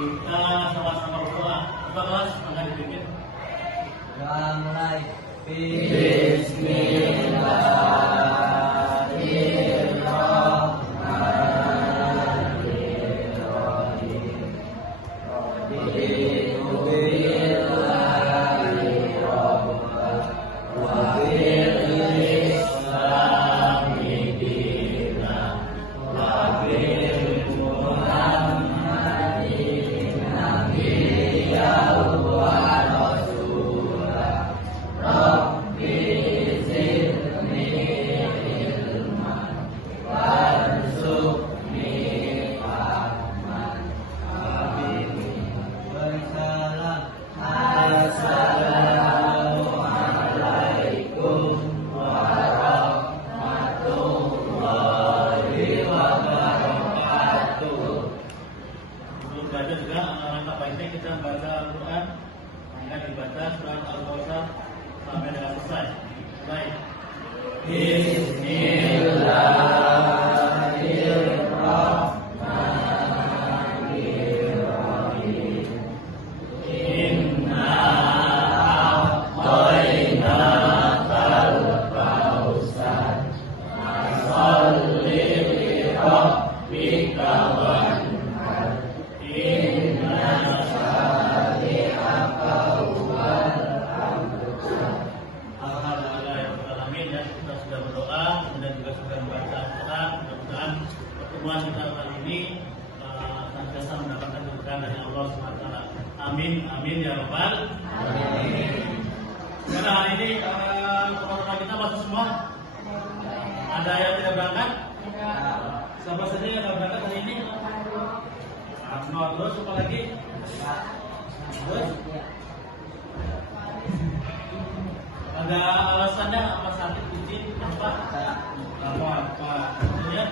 Kita sama-sama berdoa. Coba kelas, angkat dikit. Doa mulai. Baca juga langkah baiknya kita baca Al-Quran, maka dibaca surat Al-Kautsar sampai dengan selesai. Baik. Bismillahirrahmanirrahim. Inna a'tainakal kautsar. Shalli li rabbika wanhar. Alhamdulillah, kita sudah berdoa, kemudian juga sudah membaca Al-Quran. Mudah-mudahan pertemuan kita kali ini senantiasa mendapatkan keberkahan dari Allah SWT. Amin, amin ya rabbal alamin. Karena hari ini teman-teman kita masuk semua. Ada yang tidak berangkat? Siapa saja yang tidak berangkat hari ini? Terus apa lagi? Terus? Ada alasannya apa, sakit, izin, apa? Ya?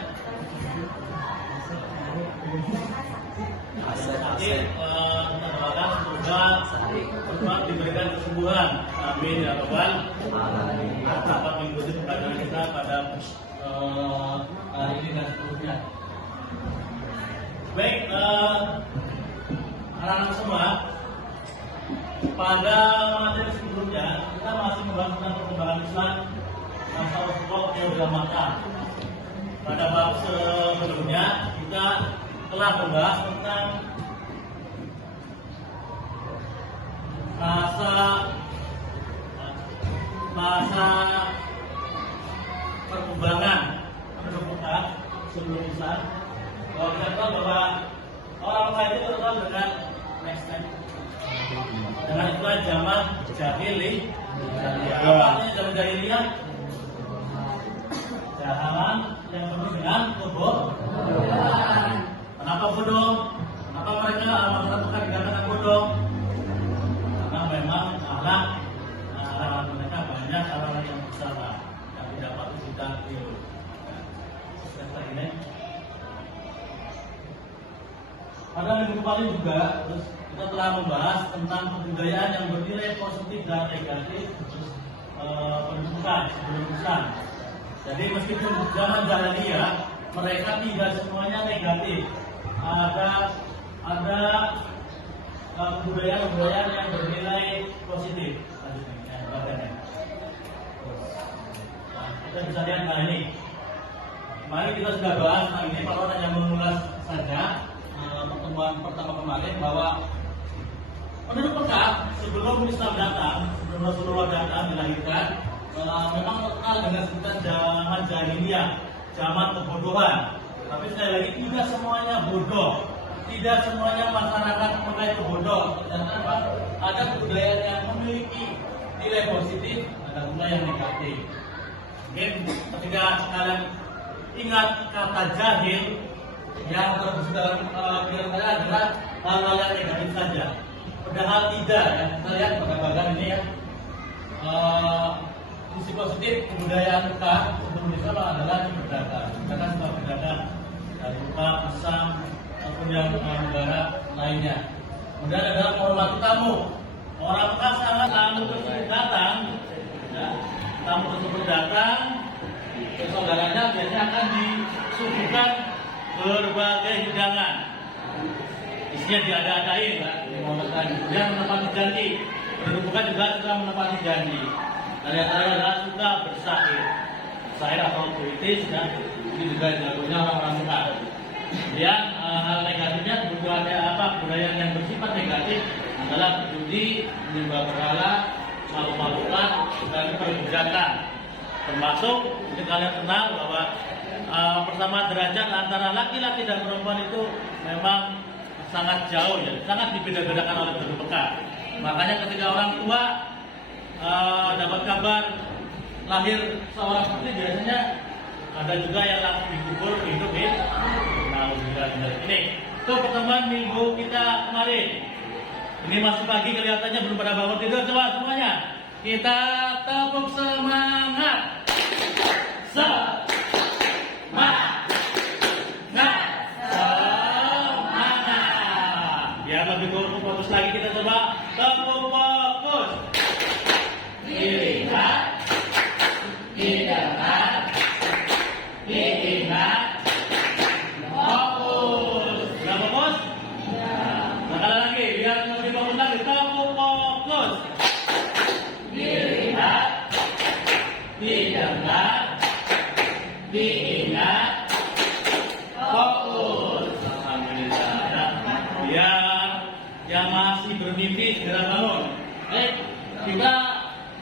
Sakit, kita doakan semoga cepat diberikan kesembuhan. Amin ya rabbal alamin. Dapat mengikuti pelajaran kita pada hari ini dan seterusnya. Baik, anak-anak semua, pada materi sebelumnya kita masih membahas tentang perkembangan Islam masa Rasulullah yang sudah Makkah. Pada bab sebelumnya kita telah membahas tentang masa perkembangan penduduk Mekah sebelum Islam. Kalau kita tahu bahwa orang Mekah itu terkenal dengan istilah zaman jahiliyah. Apa artinya zaman jahiliyah? Zaman yang penuh dengan kebodohan. Kenapa bodoh? Kenapa mereka masyarakat Mekah dikatakan bodoh? Karena memang akhlak mereka banyak orang yang bersalah yang tidak patut ditiru. Ini pada minggu kemarin juga kita telah membahas tentang kebudayaan yang bernilai positif dan negatif pendudukan sebelum Islam. Jadi meskipun zaman jahiliyah mereka tidak semuanya negatif, ada kebudayaan yang bernilai positif. Kita bisa lihat ini. Kemarin kita sudah bahas tentang ini. Kalau hanya mengulas saja pertemuan pertama kemarin bahwa penduduk Mekah sebelum Islam datang, sebelum Rasulullah datang dilahirkan, memang terkenal dengan sebutan zaman jahiliyah, zaman kebodohan. Tapi sekali lagi tidak semuanya bodoh, tidak semuanya masyarakat Mekah itu bodoh. Dan ada kebudayaan yang memiliki nilai positif, ada pula yang negatif. Mungkin ketika kalian ingat kata jahil, yang terbesit dalam pikiran saya adalah hal-hal yang negatif saja. Padahal tidak ya. Kita lihat bagian ini ya. Sisi positif kebudayaan Mekah sebelum Islam adalah berdagang. Karena semua berdagang dari Mekah, Islam maupun yang negara lainnya. Kemudian adalah menghormati tamu. Orang Mekah sangat tamu tersebut datang, ya. Tamu tersebut datang, saudaranya biasanya akan disuguhkan berbagai hidangan. isinya diada-adain kan, dimodalkan. Kemudian menepati janji, berhubungan juga suka menepati janji. Dari antaranya adalah suka bersair, bersair atau puitis, dan ini juga dilakukannya orang-orang muka. Kemudian hal negatifnya budaya yang bersifat negatif adalah judi, menyembah berhala, malu-malukan, dan perbudakan. Termasuk ini kalian kenal bahwa persamaan derajat antara laki-laki dan perempuan itu memang sangat jauh, ya, sangat dibeda-bedakan oleh penduduk Mekah. Makanya ketika orang tua dapat kabar lahir seorang putri, biasanya ada juga yang langsung dikubur hidup ya. Nah, ini itu pertemuan minggu kita kemarin. Ini masih pagi, kelihatannya belum pada bangun tidur. Coba semuanya kita tepuk semangat. Biar lebih fokus lagi, kita coba tepuk fokus. Dilihat, didengar, diingat, fokus. Sudah fokus? Nah, kali lagi, biar lebih fokus lagi. Tepuk fokus. Dilihat, didengar, diingat, fokus. Alhamdulillah. Biar yang masih bermimpi segera bangun. Baik, kita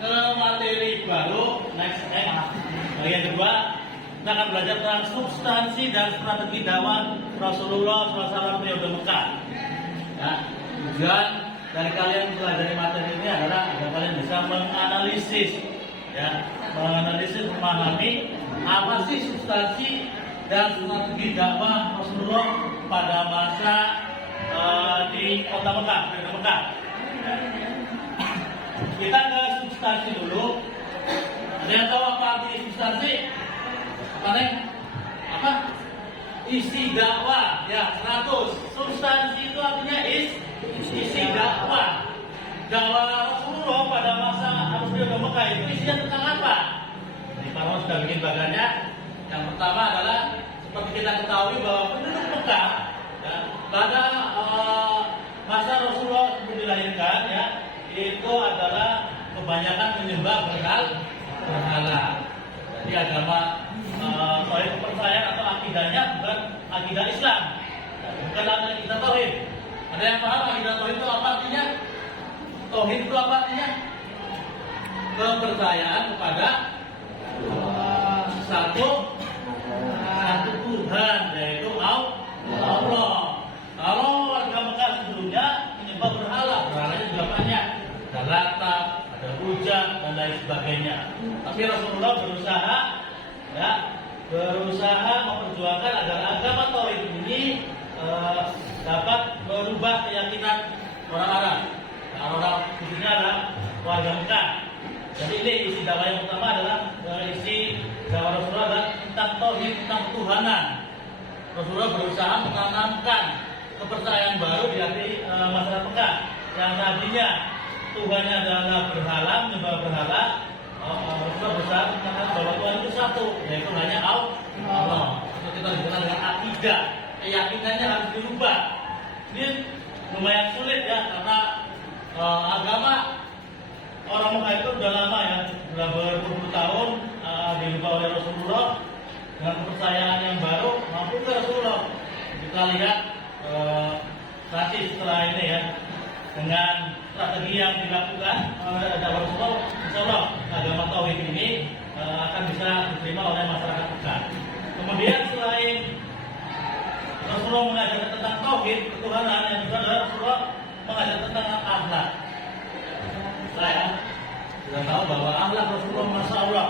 ke materi baru. Next, bagian kedua, kita akan belajar tentang substansi dan strategi dakwah Rasulullah SAW periode Mekah. Ya, tujuan dari kalian belajar materi ini adalah agar kalian bisa menganalisis, ya, menganalisis, memahami apa sih substansi dan strategi dakwah Rasulullah pada masa di kota Mekah, periode Mekah. Kita ke substansi dulu. Ada yang tahu apa arti substansi? Apa nih? Apa? Isi dakwah, ya 100. Substansi itu artinya isi dakwah. Dakwah Rasulullah pada masa periode Mekah itu isinya tentang apa? Ini Pak sudah bikin bagannya. Yang pertama adalah seperti kita ketahui bahwa penduduk Mekah, ya, pada masa Rasulullah sebelum dilahirkan, ya, itu adalah kebanyakan menyembah berhala. Jadi agama kepercayaan atau akidahnya bukan akidah Islam, bukan akidah tauhid. Ada yang paham akidah tauhid itu apa artinya? Tauhid itu apa artinya? Kepercayaan kepada satu Tuhan, yaitu Allah. Kalau warga Mekah sebelumnya menyembah berhala, berhalanya juga banyak, ada Lata, ada Uzza, dan lain sebagainya. Tapi Rasulullah berusaha memperjuangkan agar agama tauhid ini dapat merubah keyakinan orang Arab. Orang khususnya adalah warga Mekah. Jadi ini isi dakwah yang pertama adalah isi dakwah Rasulullah adalah tentang tauhid, tentang Tuhanan. Rasulullah berusaha menanamkan kepercayaan baru di hati masyarakat Mekah yang tadinya Tuhannya adalah berhala, menyembah berhala. Rasulullah berusaha menanamkan bahwa Tuhan itu satu, yaitu hanya Allah. Itu kita dikenal dengan akidah. Keyakinannya harus dirubah. Ini lumayan sulit, ya, karena agama orang Mekah itu sudah lama, ya, sudah berpuluh tahun dirubah oleh Rasulullah dengan kepercayaan yang baru. Mampu ke Rasulullah. Kita lihat nanti setelah ini, ya, dengan strategi yang dilakukan oleh Rasulullah, insya Allah agama tauhid ini akan bisa diterima oleh masyarakat Mekah. Kemudian selain Rasulullah mengajarkan tentang tauhid, ketuhanan, yang juga adalah Rasulullah mengajarkan tentang akhlak. Saya sudah tahu bahwa akhlak Rasulullah, masya Allah,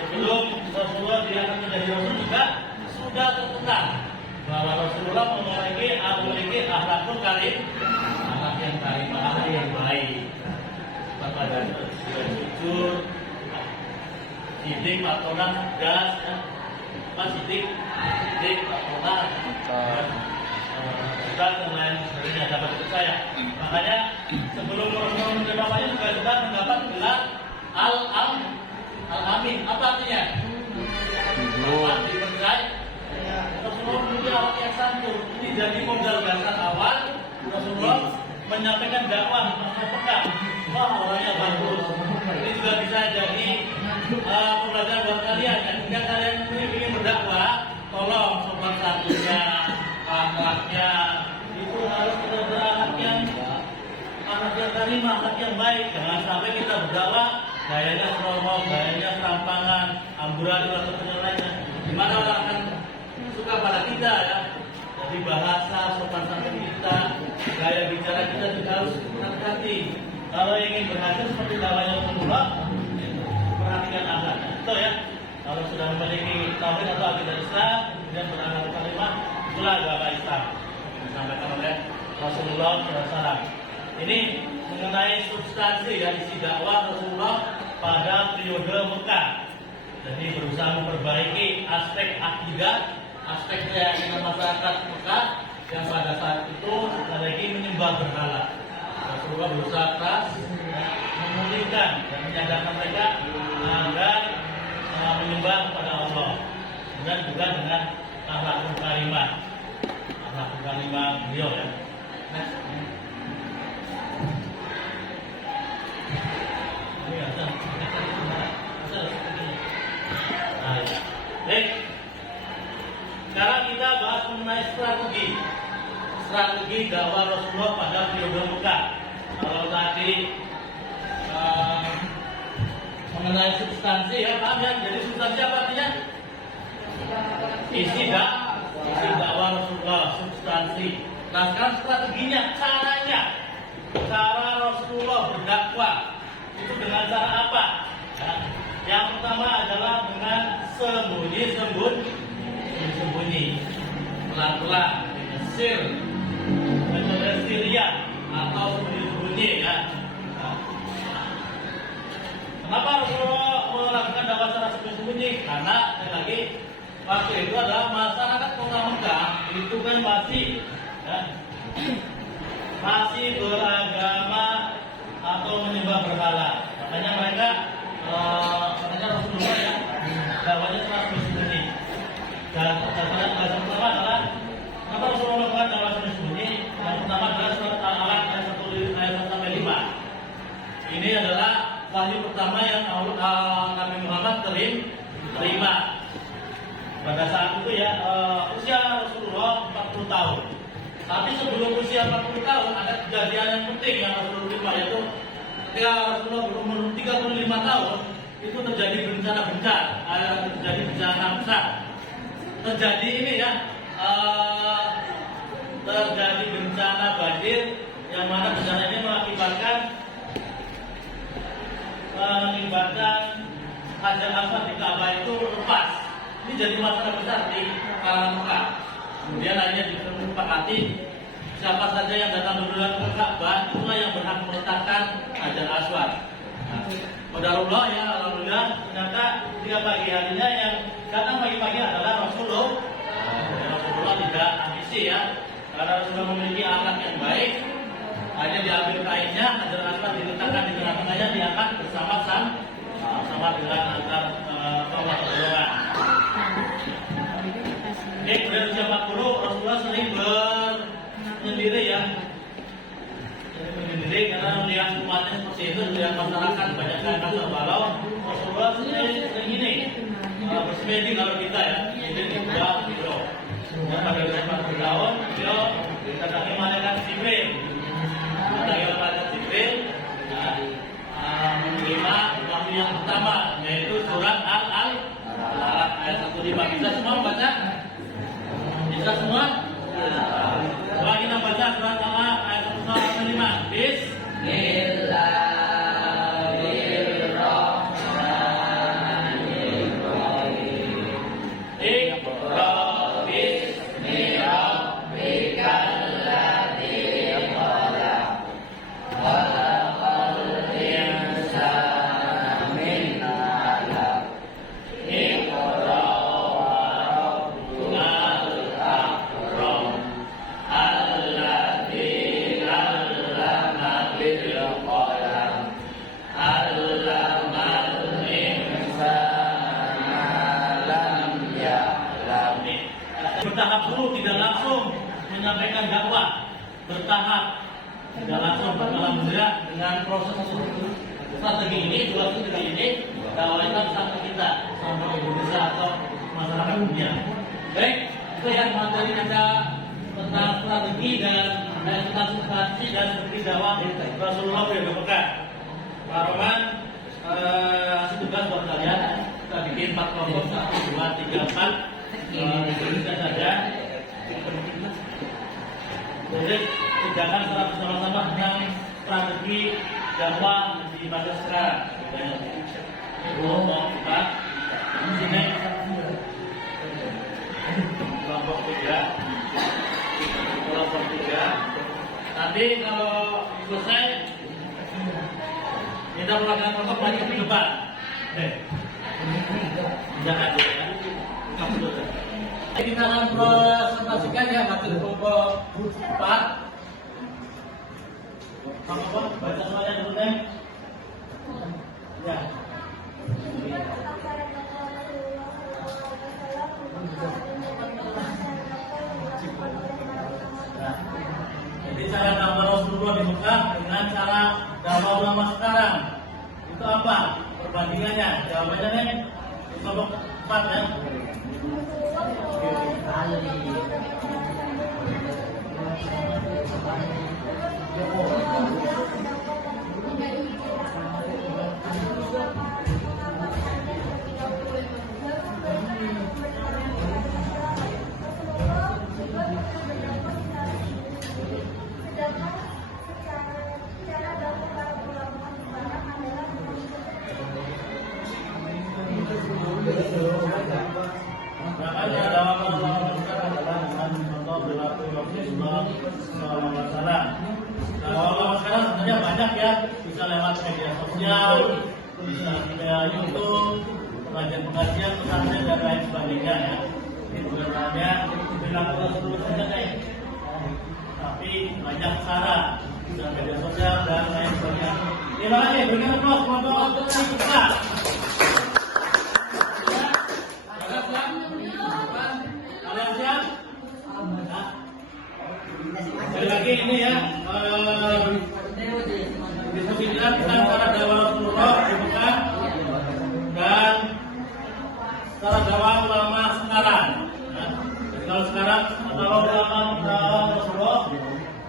sebelum Rasulullah diangkat menjadi Rasul juga sudah terkenal bahwa Rasulullah memiliki akhlakul karim, akhlak yang karim, akhlak yang baik. Bapak dan jujur, sidik, patonan, gas, sidik, patonan, dan lain sebagainya dapat dipercaya. Makanya sebelum Rasulullah menerima wahyu juga sudah mendapat gelar Al-Amin. Apa artinya? Dapat dipercaya. Rasulullah memiliki awak yang santun. Ini jadi modal dasar awal menyampaikan dakwah masalah peka. Wah, orangnya bagus. Ini juga bisa jadi pembelajaran buat kalian. Ketika kalian ingin berdakwah, tolong sopan santunnya, akhlaknya itu harus benar-benar anak yang karimah, anak yang baik. Jangan sampai kita berdakwah gayanya seromong, gayanya serampangan, amburadul atau yang lainnya. Dimana orang akan suka pada kita ya. Jadi bahasa, sopan santun kita, gaya bicara kita juga harus hati-hati. Kalau ingin berhasil seperti dakwahnya Rasulullah, perhatikan akhlaknya. Itu ya. Kalau sudah memiliki tauhid atau akidah Islam, kemudian berakhlak karimah, itulah agama Islam. Disampaikan oleh Rasulullah SAW. Ini mengenai substansi ya isi dakwah Rasulullah pada periode Mekah. Jadi berusaha memperbaiki aspek akidah, aspek keyakinan masyarakat Mekah yang pada saat itu sekali lagi menyembah berhala. Rasulullah berusaha keras memulihkan dan menyadarkan mereka agar menyembah kepada Allah. Dan juga dengan akhlakul karimah, akhlakul karimah beliau ya. Next. Baik, sekarang kita bahas mengenai strategi dakwah Rasulullah pada periode Mekah. Kalau tadi mengenai substansi ya paham ya. Jadi substansi apa artinya? Isi dakwah Rasulullah, substansi. Nah sekarang strateginya, cara Rasulullah berdakwah itu dengan cara apa? Ya. Yang pertama adalah dengan sembunyi, pelan-pelan, dengan metode siriah atau sembunyi ya. Nah. Kenapa Rasulullah melakukan dakwah secara sembunyi? Karena sekali lagi waktu itu adalah masyarakat kota Mekah itu kan masih beragama atau menyembah berhala. Makanya mereka Rasulullah ya dakwahnya secara sembunyi. Dan bahasa pertama adalah kenapa Rasulullah melakukan dakwah sembunyi? Yang pertama adalah surat Al-Alaq ayat 1-5. Ini adalah wahyu pertama yang Nabi Muhammad terima. Pada saat itu ya usia Rasulullah 40 tahun. Tapi sebelum usia 40 tahun ada kejadian yang penting yang Rasulullah terima, yaitu ketika Rasulullah berumur 35 tahun itu terjadi bencana besar. Terjadi ini ya terjadi bencana banjir yang mana bencana ini mengakibatkan Hajar Aswad di Ka'bah itu lepas. Ini jadi masalah besar di kalangan Mekah. Kemudian hanya disepakati siapa saja yang datang duluan ke Ka'bah itulah yang berhak meletakkan Hajar Aswad. Qadarullah ya, alhamdulillah ternyata tiga pagi harinya yang datang pagi-pagi adalah Rasulullah. Rasulullah tidak ambisi ya, karena Rasulullah memiliki akhlak yang baik. Hanya diambil kainnya, Hajar Aswad diletakkan di tengah-tengahnya, diangkat bersama dengan antar Allah Ta'ala. Kemudian usia 40 Rasulullah sering menyendiri ya. Menyendiri karena melihat umatnya seperti itu, melihat masyarakat banyak yang kasar balau. Rasulullah sering ini bersemedi kalau kita ya, jadi tidak beliau. Dan pada usia 40 tahun beliau didatangi malaikat Jibril. Menerima wahyu yang pertama, yaitu surat Al-Alaq ayat 1-5. Bisa semua membaca? Bisa semua? Coba kita baca surat Al-Alaq ayat 1-5. Bertahap dulu, tidak langsung menyampaikan dakwah. Bertahap. tidak langsung alhamdulillah dengan proses strategi ini, dua strategi ini dakwah Islam sampai kita sampai Indonesia atau masyarakat dunia. Baik, itu yang materi kita tentang strategi dan tentang substansi dan strategi dakwah Rasulullah yang Mekah. Pak Roman, tugas buat kalian kita bikin 4 kelompok 1, 2, 3, 4 bisa saja. Jadi kerjakan secara bersama-sama tentang strategi dakwah di masa sekarang. Kelompok 4 di sini kelompok 3 kelompok 3. Nanti kalau selesai kita melakukan kelompok lagi ke depan. Jangan ya. Kita akan presentasikan ya materi kelompok 4. Kelompok baca semuanya dulu deh. Ya. Jadi cara dakwah Rasulullah di Mekah dengan cara dakwah ulama sekarang itu apa perbandingannya? Jawabannya nih kelompok 4 ya. Makanya dakwah ulama sekarang adalah dengan contoh berlaku Rasulullah SAW. Dakwah ulama sekarang sebenarnya banyak ya, bisa lewat media sosial, bisa via YouTube, pengajian-pengajian, pesantren dan lain sebagainya ya. Ini sebenarnya dilakukan seluruh saja nih. Tapi banyak cara, bisa media sosial dan lain sebagainya. Terima kasih, berikan aplaus untuk kita. Kalian siap? Sekali lagi ini ya, diskusi kita tentang cara dakwah Rasulullah di Mekah dan cara dakwah ulama sekarang. Jadi kalau sekarang dakwah ulama Rasulullah,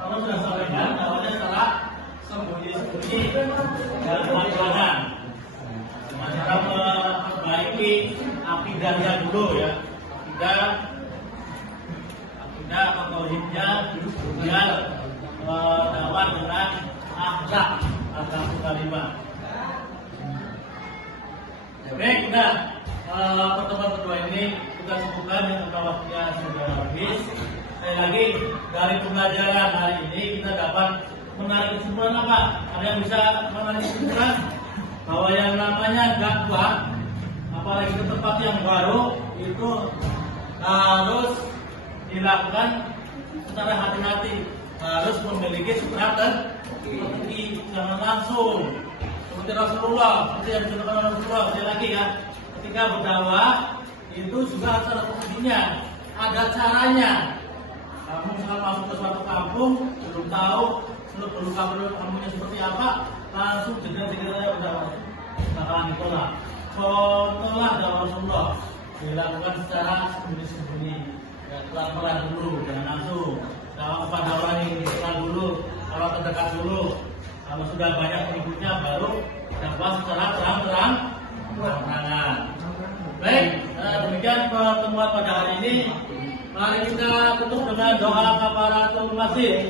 kamu sudah sampaikan dakwahnya secara sembunyi-sembunyi dan pelan-pelan. Cara memperbaiki akidahnya dulu ya, akidah atau tauhidnya, kemudian dakwah dengan akhlak kalimah. Baik, udah pertemuan kedua ini kita cukupkan yang waktunya sudah habis. Sekali lagi dari pembelajaran hari ini kita dapat menarik kesimpulan apa? Ada yang bisa menarik kesimpulan bahwa yang namanya dakwah, apalagi ke tempat yang baru, itu harus dilakukan secara hati-hati, harus memiliki strategi, jangan langsung seperti Rasulullah, seperti yang dicontohkan Rasulullah. Sekali lagi ya, ketika berdakwah itu juga ada strateginya, ada caranya. Kamu misalnya masuk ke suatu kampung, belum tahu belum kampungnya seperti apa, langsung segera berdakwah, bakalan ditolak. Contohlah dakwah Rasulullah dilakukan secara sembunyi-sembunyi, ya, pelan-pelan dulu, jangan langsung. Kalau kepada orang ini pelan dulu, kalau terdekat dulu, kalau sudah banyak pengikutnya baru dakwah secara terang-terangan. Baik, demikian pertemuan pada hari ini. Mari kita tutup dengan doa kafaratul masjid.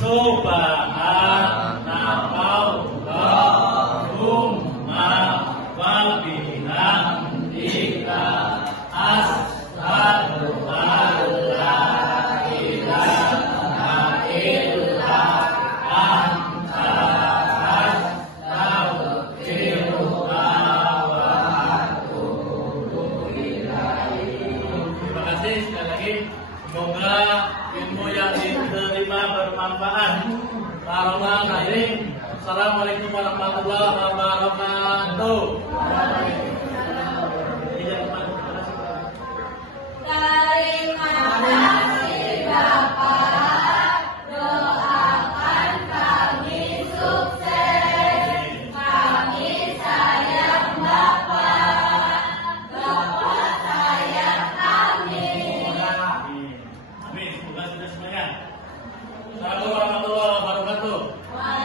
Subhanallahumma wa bihamdika asyhadu an la ilaha illa anta astaghfiruka wa atubu ilaik. Terima kasih sekali lagi. Semoga ilmu yang diterima bermanfaat. Taruhlah khairin. Assalamualaikum warahmatullahi wabarakatuh. Terima kasih Bapak, doakan Why?